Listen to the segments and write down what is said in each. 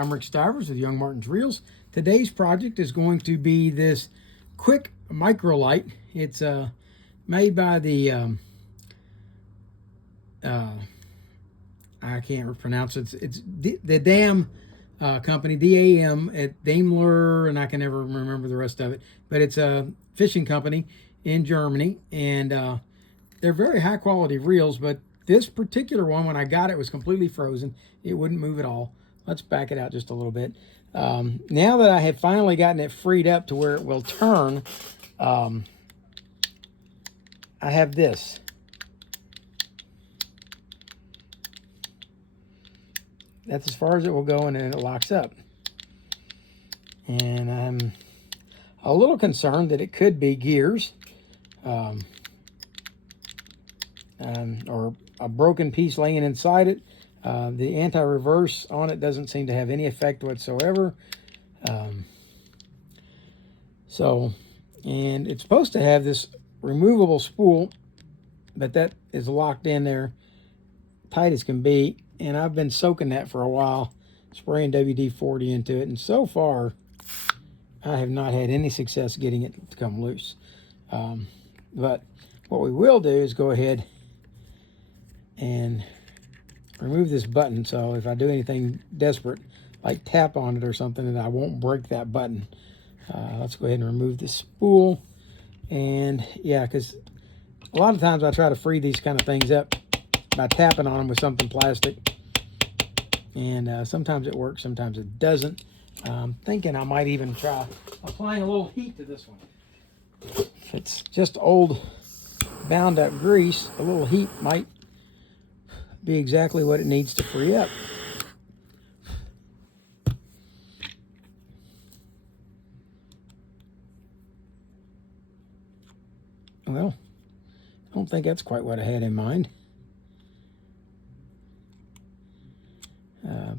I'm Rick Stivers with YoungMartin'sReels. Today's project is going to be this quick Microlite. It's made by the I can't pronounce it. It's the Dam company, DAM at Daimler, and I can never remember the rest of it. But it's a fishing company in Germany, and they're very high quality reels. But this particular one, when I got it, was completely frozen. It wouldn't move at all. Let's back it out just a little bit. Now that I have finally gotten it freed up to where it will turn, I have this. That's as far as it will go, and then it locks up. And I'm a little concerned that it could be gears or a broken piece laying inside it. The anti-reverse on it doesn't seem to have any effect whatsoever. And it's supposed to have this removable spool, but that is locked in there tight as can be. And I've been soaking that for a while, spraying WD-40 into it, and so far I have not had any success getting it to come loose. But what we will do is go ahead and remove this button, so if I do anything desperate, like tap on it or something, then I won't break that button. Let's go ahead and remove this spool. And yeah, because a lot of times I try to free these kind of things up by tapping on them with something plastic, and sometimes it works, sometimes it doesn't. I'm thinking I might even try applying a little heat to this one. If it's just old bound up grease, a little heat might be exactly what it needs to free up. Well, I don't think that's quite what I had in mind.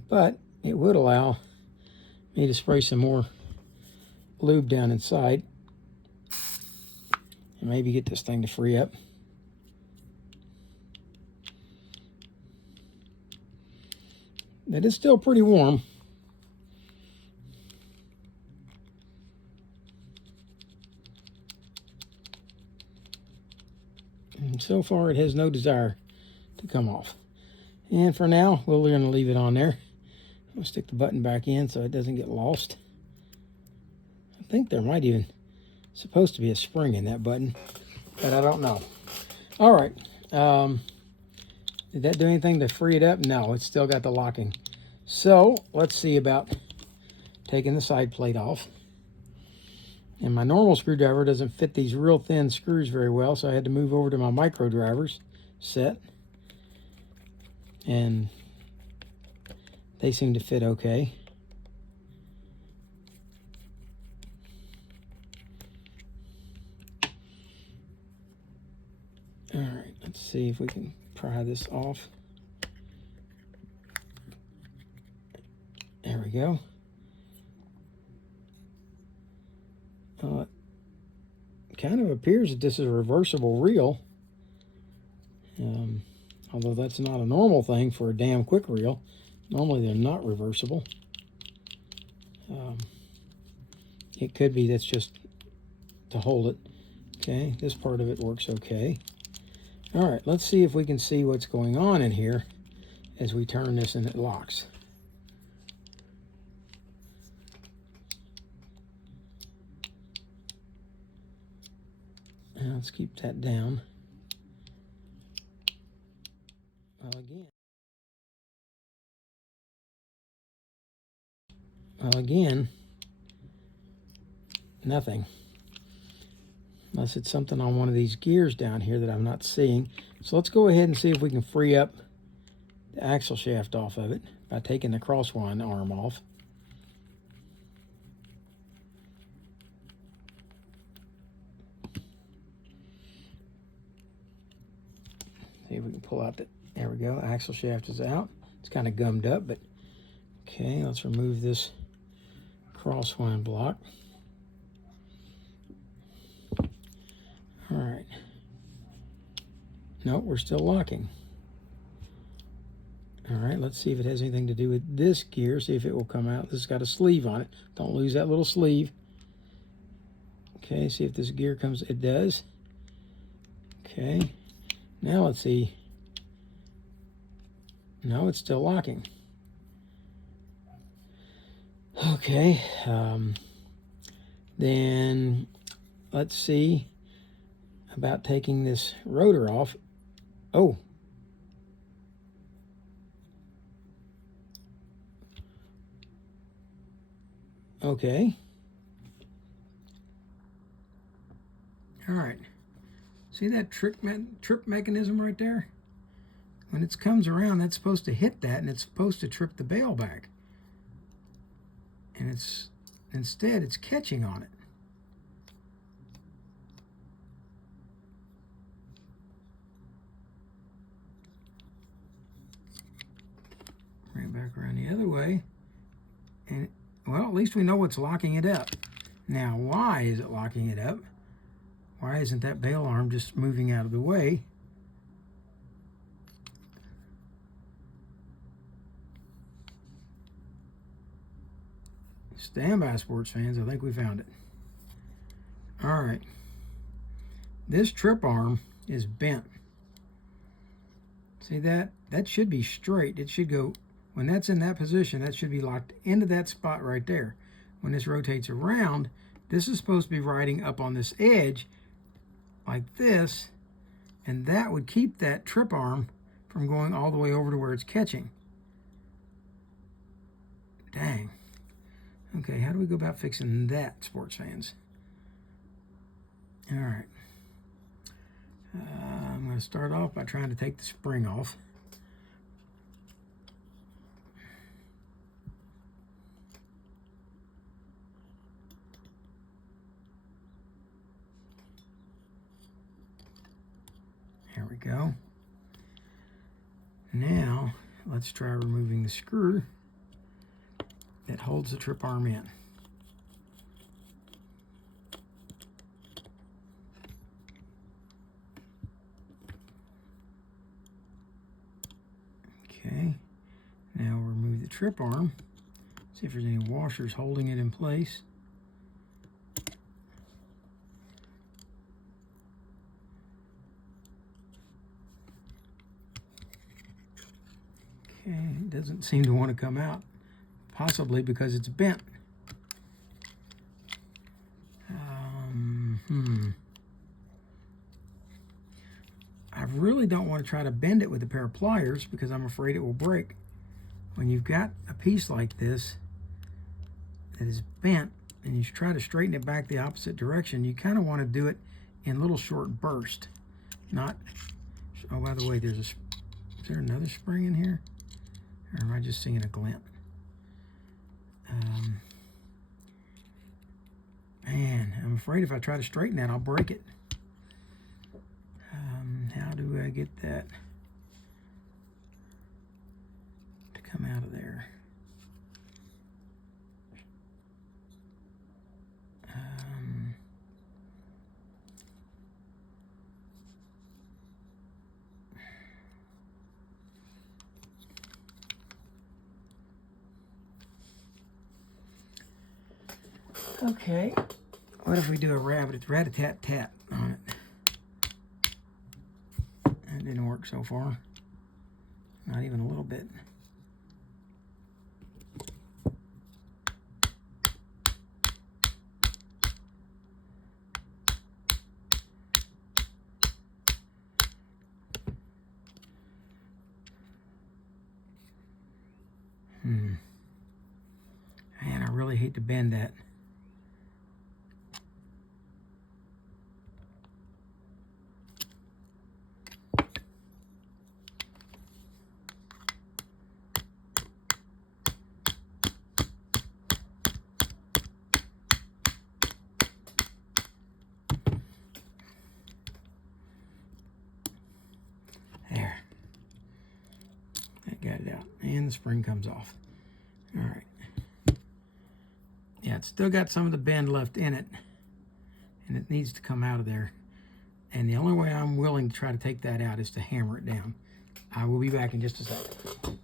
But it would allow me to spray some more lube down inside and maybe get this thing to free up. It is still pretty warm. And so far it has no desire to come off. And for now, we're going to leave it on there. I'm going to stick the button back in so it doesn't get lost. I think there might even supposed to be a spring in that button, but I don't know. All right. Did that do anything to free it up? No, it's still got the locking. So let's see about taking the side plate off. And my normal screwdriver doesn't fit these real thin screws very well, so I had to move over to my micro drivers set. And they seem to fit okay. All right, let's see if we can pry this off. There we go. It kind of appears that this is a reversible reel. Although that's not a normal thing for a damn quick reel. Normally they're not reversible. It could be that's just to hold it. Okay, this part of it works okay. All right, let's see if we can see what's going on in here as we turn this and it locks. Now let's keep that down. Well, again, nothing. Unless it's something on one of these gears down here that I'm not seeing. So let's go ahead and see if we can free up the axle shaft off of it by taking the crosswind arm off. See if we can pull out the, there we go, axle shaft is out. It's kind of gummed up, but okay, let's remove this crosswind block. All right. Nope, we're still locking. All right, let's see if it has anything to do with this gear. See if it will come out. This has got a sleeve on it. Don't lose that little sleeve. Okay, see if this gear comes. It does. Okay, now let's see. No, it's still locking. Okay, then let's see about taking this rotor off. Oh. Okay. All right. See that trip mechanism right there? When it comes around, that's supposed to hit that, and it's supposed to trip the bail back. And instead it's catching on it. Bring it back around the other way, and well, at least we know what's locking it up. Now, why is it locking it up? Why isn't that bail arm just moving out of the way? Stand by, sports fans. I think we found it. All right. This trip arm is bent. See that? That should be straight. It should go, when that's in that position, that should be locked into that spot right there. When this rotates around, this is supposed to be riding up on this edge like this, and that would keep that trip arm from going all the way over to where it's catching. Dang. Okay, how do we go about fixing that, sports fans? All right. I'm going to start off by trying to take the spring off. There we go. Now, let's try removing the screw that holds the trip arm in. Okay, now we'll remove the trip arm, see if there's any washers holding it in place. Okay, it doesn't seem to want to come out, possibly because it's bent. I really don't want to try to bend it with a pair of pliers because I'm afraid it will break. When you've got a piece like this that is bent and you try to straighten it back the opposite direction, you kind of want to do it in little short bursts. Not, oh, by the way, is there another spring in here? Or am I just seeing a glint? Man, I'm afraid if I try to straighten that, I'll break it. How do I get that to come out of there? Okay, what if we do a rat-a-tat-tat on it? That didn't work so far. Not even a little bit. Man, I really hate to bend that. There. That got it out. And the spring comes off. All right. Yeah, it's still got some of the bend left in it. And it needs to come out of there. And the only way I'm willing to try to take that out is to hammer it down. I will be back in just a second.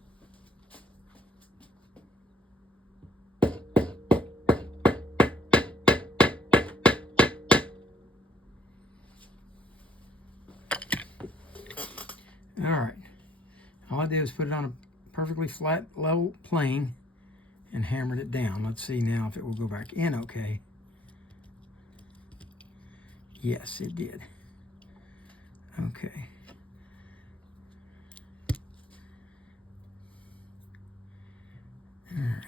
All right. All I did was put it on a perfectly flat, level plane and hammered it down. Let's see now if it will go back in okay. Yes, it did. Okay. All right.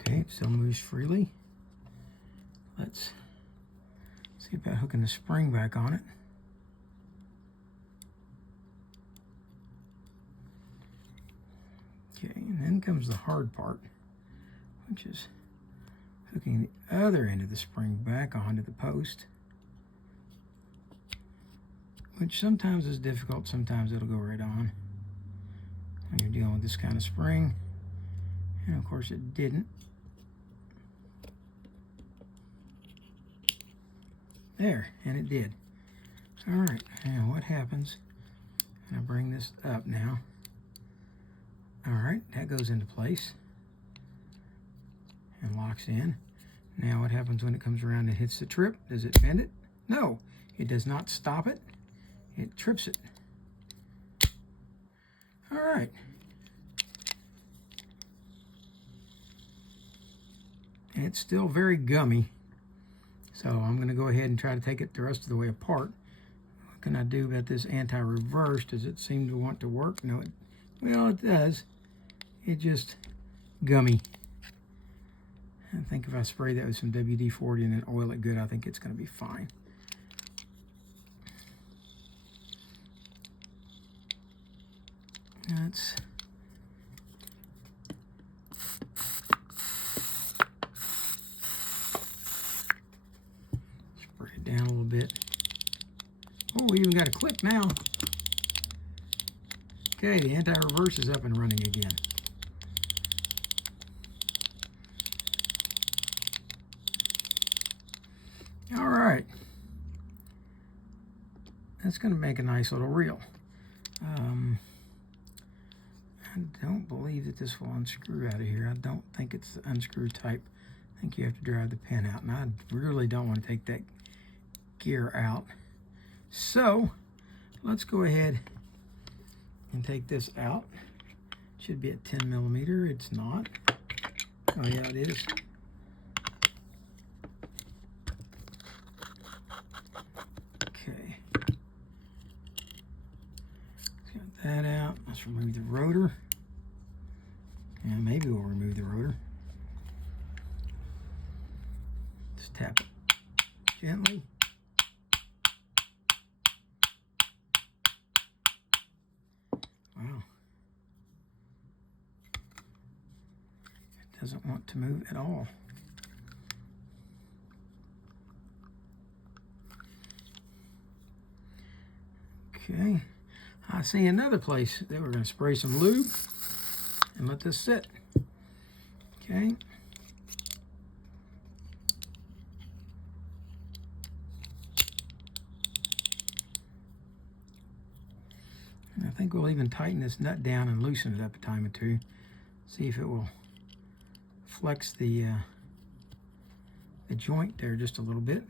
Okay, it still moves freely. Let's see about hooking the spring back on it. Okay, and then comes the hard part, which is hooking the other end of the spring back onto the post, which sometimes is difficult, sometimes it'll go right on when you're dealing with this kind of spring. And of course it didn't. There, and it did. All right, now what happens, and I bring this up now. All right, that goes into place and locks in. Now what happens when it comes around and hits the trip? Does it bend it? No, it does not stop it. It trips it. All right. And it's still very gummy. So I'm going to go ahead and try to take it the rest of the way apart. What can I do about this anti-reverse? Does it seem to want to work? No, well, it does. It just gummy. I think if I spray that with some WD-40 and then oil it good, I think it's going to be fine. Let's spray it down a little bit. Oh, we even got a clip now. Okay, the anti-reverse is up and running again. All right. That's going to make a nice little reel. I don't believe that this will unscrew out of here. I don't think it's the unscrew type. I think you have to drive the pin out, and I really don't want to take that gear out. So let's go ahead and take this out. It should be at 10 millimeter. It's not. Oh yeah, it is. Okay. Let's get that out. Let's remove the rotor. And maybe we'll remove the rotor. Just tap it gently. Wow. It doesn't want to move at all. Okay. I see another place that we're going to spray some lube and let this sit. Okay. And I think we'll even tighten this nut down and loosen it up a time or two. See if it will flex the joint there just a little bit.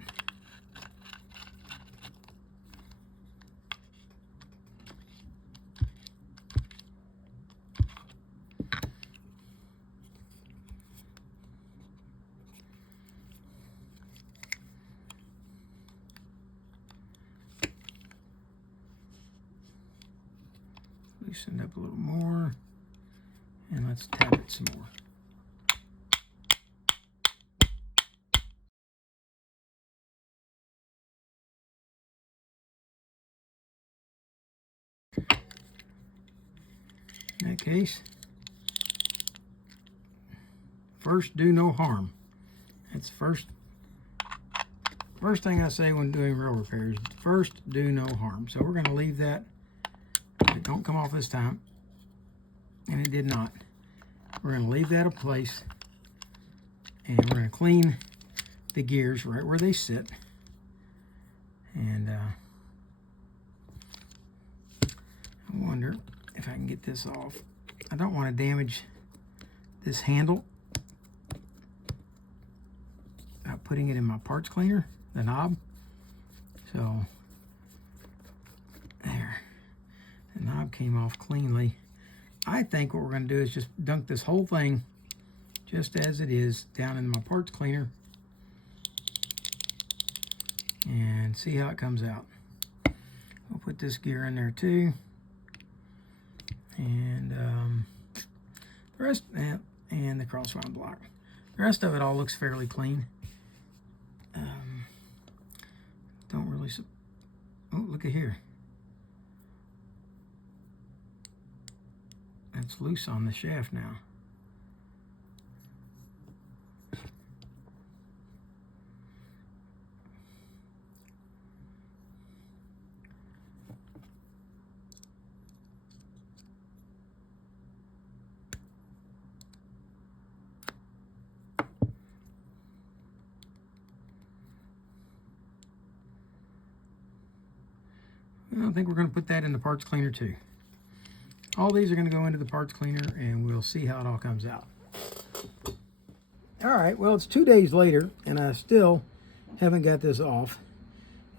Loosen up a little more, and let's tap it some more. In that case, first do no harm. That's the first First thing I say when doing reel repairs, first, do no harm. So we're going to leave that. It don't come off this time. And it did not. We're going to leave that in place. And we're going to clean the gears right where they sit. And I wonder if I can get this off. I don't want to damage this handle by putting it in my parts cleaner, the knob. So there, the knob came off cleanly. I think what we're going to do is just dunk this whole thing just as it is down in my parts cleaner and see how it comes out. We'll put this gear in there too, and the rest, and the crosswind block. The rest of it all looks fairly clean. Don't really, oh, look at here. That's loose on the shaft now. I think we're going to put that in the parts cleaner too. All these are going to go into the parts cleaner and we'll see how it all comes out. All right, well, it's 2 days later and I still haven't got this off.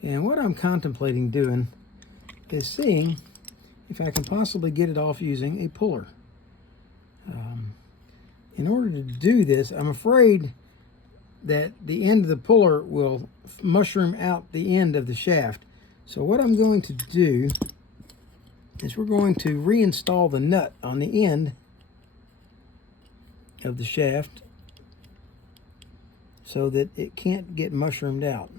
And what I'm contemplating doing is seeing if I can possibly get it off using a puller. In order to do this, I'm afraid that the end of the puller will mushroom out the end of the shaft. So what I'm going to do is we're going to reinstall the nut on the end of the shaft so that it can't get mushroomed out.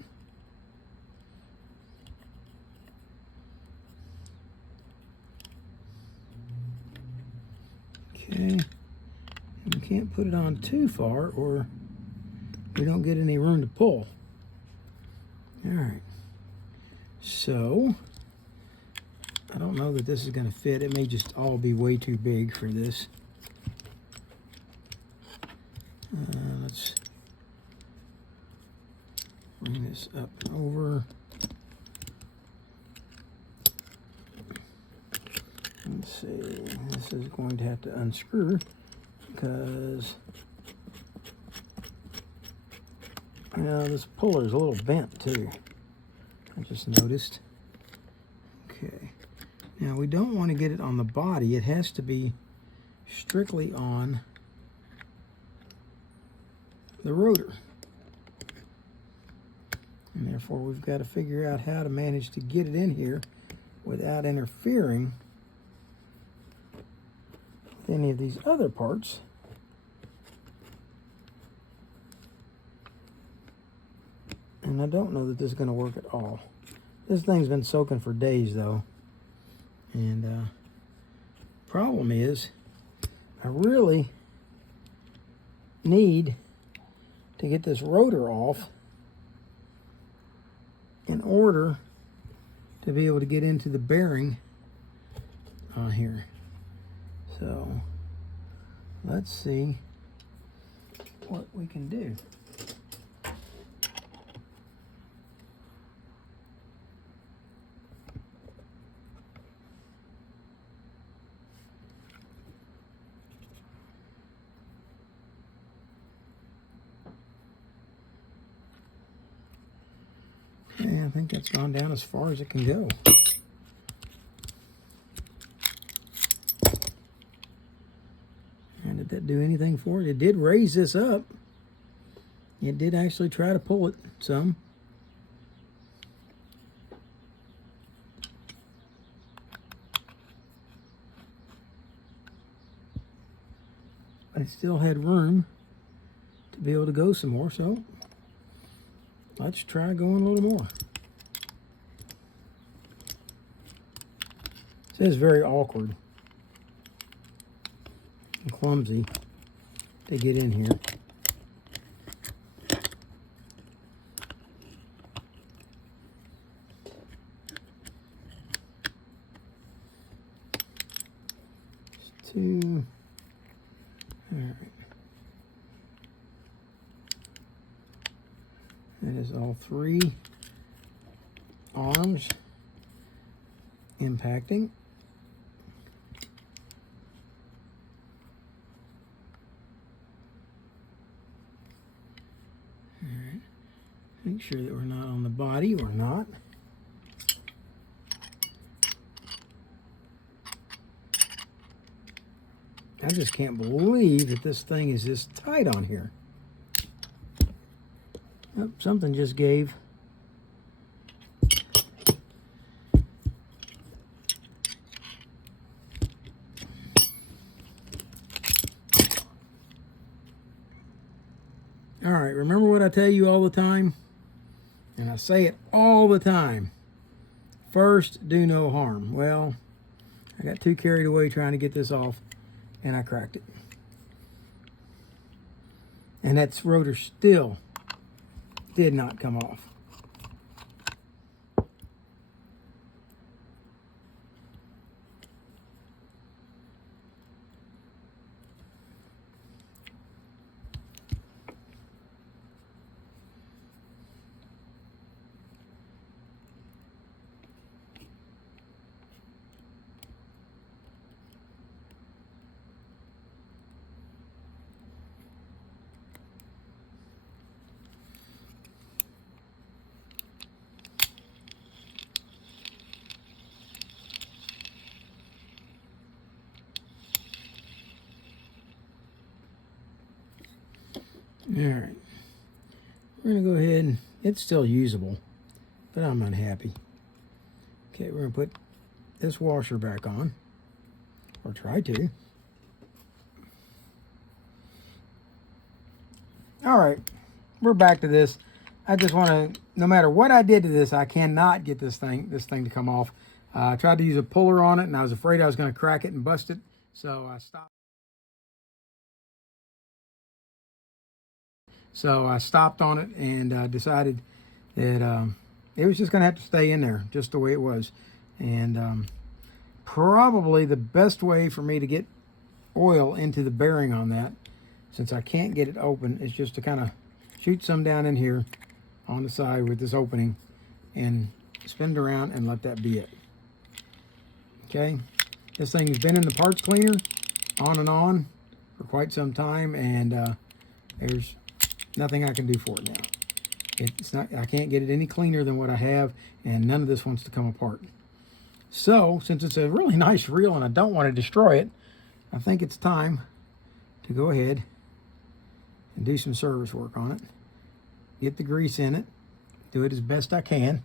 Okay, and we can't put it on too far or we don't get any room to pull. All right. So, I don't know that this is going to fit. It may just all be way too big for this. Let's bring this up and over. Let's see. This is going to have to unscrew because this puller is a little bent too. I just noticed. Okay. Now we don't want to get it on the body. It has to be strictly on the rotor. And therefore we've got to figure out how to manage to get it in here without interfering with any of these other parts. And I don't know that this is going to work at all. This thing's been soaking for days though. And problem is, I really need to get this rotor off in order to be able to get into the bearing on here. So let's see what we can do. I think that's gone down as far as it can go. And did that do anything for it? It did raise this up. It did actually try to pull it some. But it still had room to be able to go some more, so let's try going a little more. This is very awkward and clumsy to get in here. 2. All right. That is all 3 arms impacting. All right. Make sure that we're not on the body. We're not. I just can't believe that this thing is this tight on here. Oh, something just gave. All right, remember what I tell you all the time? And I say it all the time. First, do no harm. Well, I got too carried away trying to get this off, and I cracked it. And that rotor still did not come off. All right, we're gonna go ahead and, it's still usable, but I'm unhappy. Okay, we're gonna put this washer back on, or try to. All right, we're back to this. I just want to, no matter what I did to this, I cannot get this thing to come off. I tried to use a puller on it, and I was afraid I was going to crack it and bust it, so I stopped. So I stopped on it and decided that it was just going to have to stay in there just the way it was. And probably the best way for me to get oil into the bearing on that, since I can't get it open, is just to kind of shoot some down in here on the side with this opening and spin it around and let that be it. Okay, this thing has been in the parts cleaner on and on for quite some time, and there's nothing I can do for it now. It's not, I can't get it any cleaner than what I have, and none of this wants to come apart. So, since it's a really nice reel and I don't want to destroy it, I think it's time to go ahead and do some service work on it. Get the grease in it. Do it as best I can.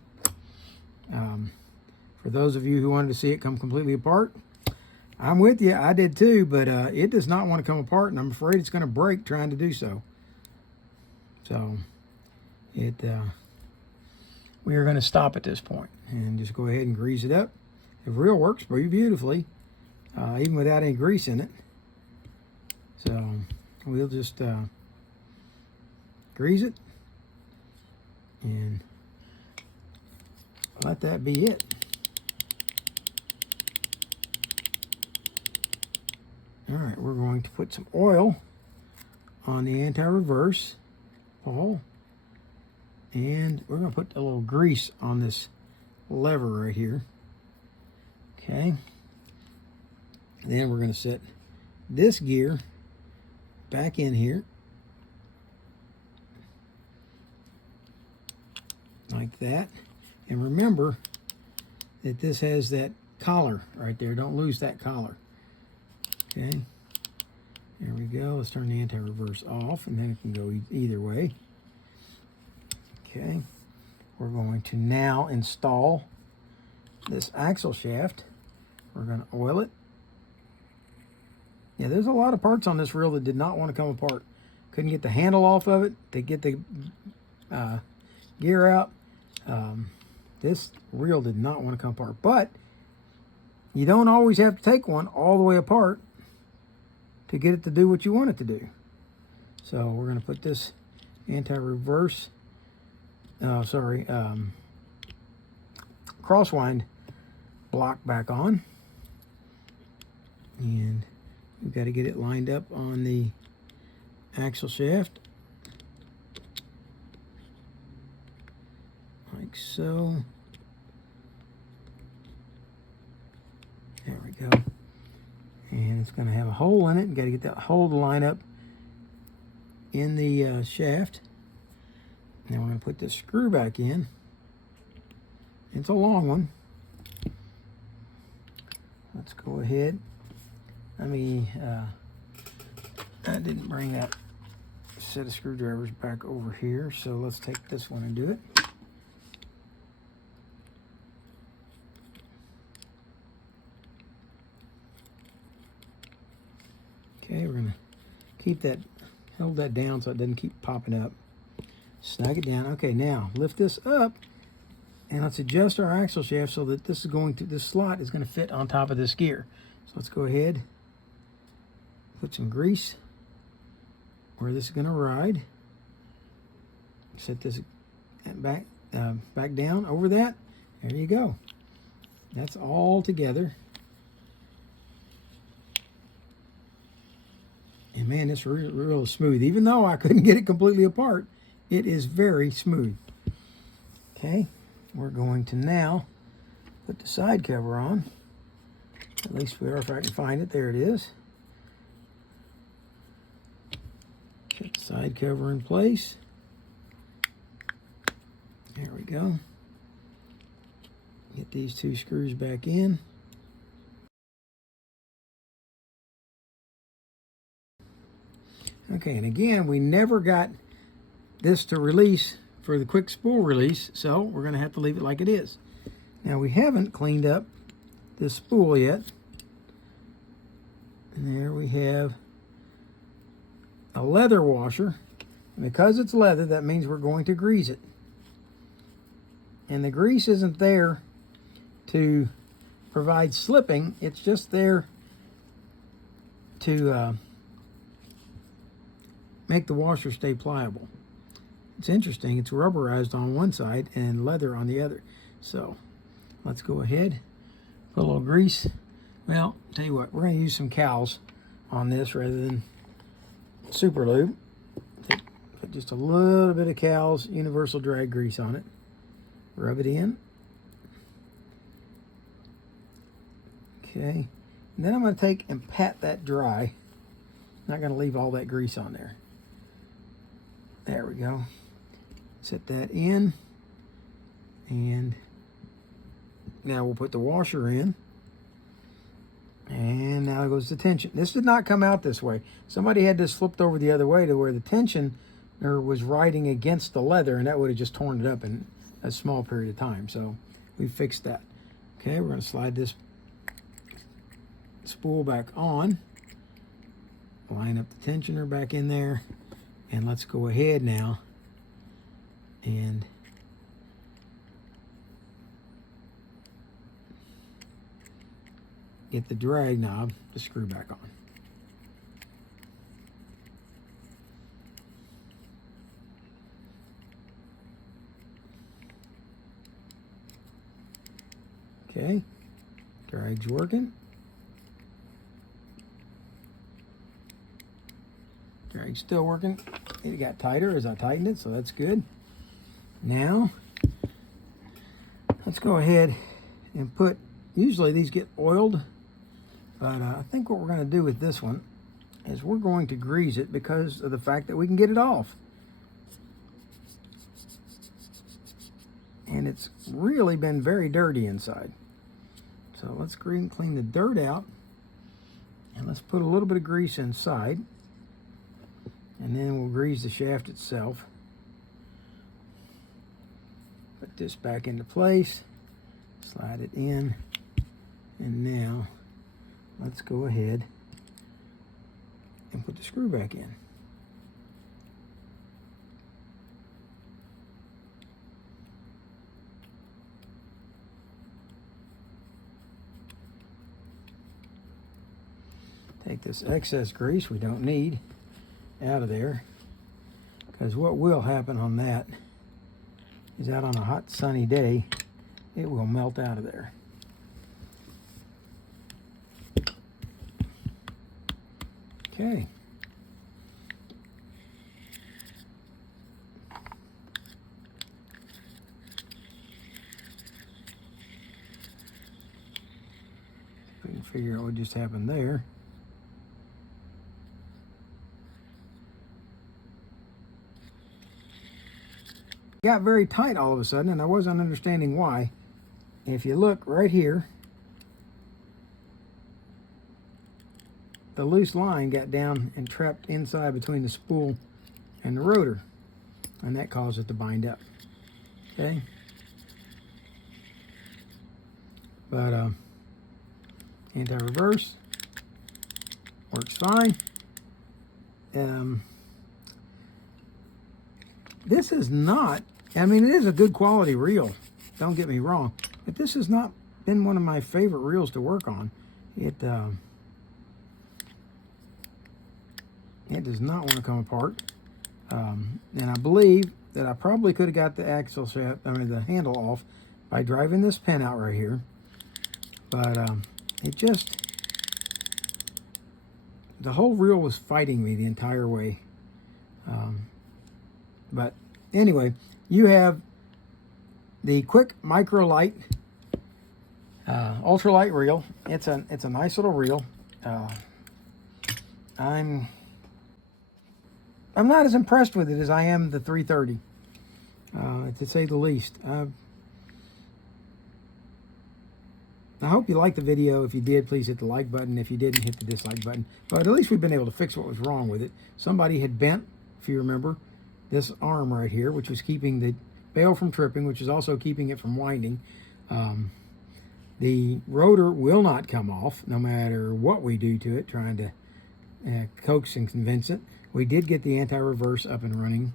For those of you who wanted to see it come completely apart, I'm with you. I did too, but it does not want to come apart, and I'm afraid it's going to break trying to do so. So we are going to stop at this point and just go ahead and grease it up. The reel works pretty beautifully, even without any grease in it. So we'll just grease it and let that be it. All right, we're going to put some oil on the anti-reverse ball, and we're going to put a little grease on this lever right here. Okay, then we're going to set this gear back in here like that, and remember that this has that collar right there. Don't lose that collar. Okay, there we go. Let's turn the anti-reverse off, and then it can go either way. Okay, we're going to now install this axle shaft. We're going to oil it. Yeah, there's a lot of parts on this reel that did not want to come apart. Couldn't get the handle off of it to get the gear out. This reel did not want to come apart, but you don't always have to take one all the way apart to get it to do what you want it to do. So we're going to put this anti-reverse, crosswind block back on, and We've got to get it lined up on the axle shaft, like so. There we go. And it's going to have a hole in it. You've got to get that hole to line up in the shaft. Now we're going to put this screw back in. It's a long one. Let's go ahead. I didn't bring that set of screwdrivers back over here, so let's take this one and do it. Okay, we're going to keep that, hold that down so it doesn't keep popping up. Snag it down. Okay, now lift this up and let's adjust our axle shaft so that this slot is going to fit on top of this gear. So let's go ahead, put some grease where this is going to ride. Set this back down over that. There you go. That's all together. And man, it's real smooth. Even though I couldn't get it completely apart, it is very smooth. Okay, we're going to now put the side cover on. At least if I can find it. There it is. Put the side cover in place. There we go. Get these two screws back in. Okay, and again, we never got this to release for the quick spool release, so we're going to have to leave it like it is. Now, we haven't cleaned up this spool yet. And there we have a leather washer. And because it's leather, that means we're going to grease it. And the grease isn't there to provide slipping. It's just there to make the washer stay pliable. It's interesting. It's rubberized on one side and leather on the other. So let's go ahead, put a little grease. Well, tell you what, we're going to use some Cow's on this rather than super lube. Put just a little bit of Cow's universal drag grease on it. Rub it in. Okay. And then I'm going to take and pat that dry. Not going to leave all that grease on there. There we go. Set that in. And now we'll put the washer in. And now goes the tension. This did not come out this way. Somebody had this flipped over the other way to where the tensioner was riding against the leather, and that would have just torn it up in a small period of time. So we fixed that. Okay, we're going to slide this spool back on. Line up the tensioner back in there. And let's go ahead now and get the drag knob to screw back on. Okay, drag's working. Drag's still working. It got tighter as I tightened it, so that's good. Now, let's go ahead and put, usually these get oiled, but I think what we're going to do with this one is we're going to grease it because of the fact that we can get it off. And it's really been very dirty inside. So let's clean the dirt out, and let's put a little bit of grease inside. And then we'll grease the shaft itself. Put this back into place. Slide it in. And now, let's go ahead and put the screw back in. Take this excess grease we don't need out of there, because what will happen on that is out on a hot sunny day it will melt out of there. Okay. We can figure out what just happened there. It got very tight all of a sudden, and I wasn't understanding why. If you look right here, the loose line got down and trapped inside between the spool and the rotor, and that caused it to bind up. Okay, but anti-reverse works fine. This is not, I mean, it is a good quality reel, don't get me wrong, but this has not been one of my favorite reels to work on. It does not want to come apart. And I believe that I probably could have got the axle shaft, I mean the handle off by driving this pin out right here. But it just, the whole reel was fighting me the entire way. But anyway, you have the quick Microlite ultralight reel. It's a nice little reel. I'm not as impressed with it as I am the 330, to say the least. I hope you liked the video. If you did, please hit the like button. If you didn't, hit the dislike button. But at least we've been able to fix what was wrong with it. Somebody had bent, if you remember, this arm right here, which was keeping the bail from tripping, which is also keeping it from winding. The rotor will not come off, no matter what we do to it, trying to coax and convince it. We did get the anti-reverse up and running,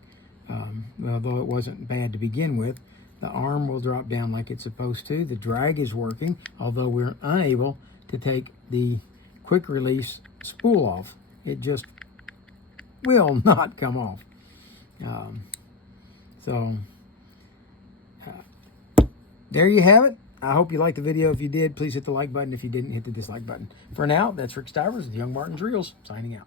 although it wasn't bad to begin with. The arm will drop down like it's supposed to. The drag is working, although we're unable to take the quick release spool off. It just will not come off. There you have it. I hope you liked the video. If you did, please hit the like button. If you didn't, hit the dislike button. For now, that's Rick Stivers with Young Martin's Reels, signing out.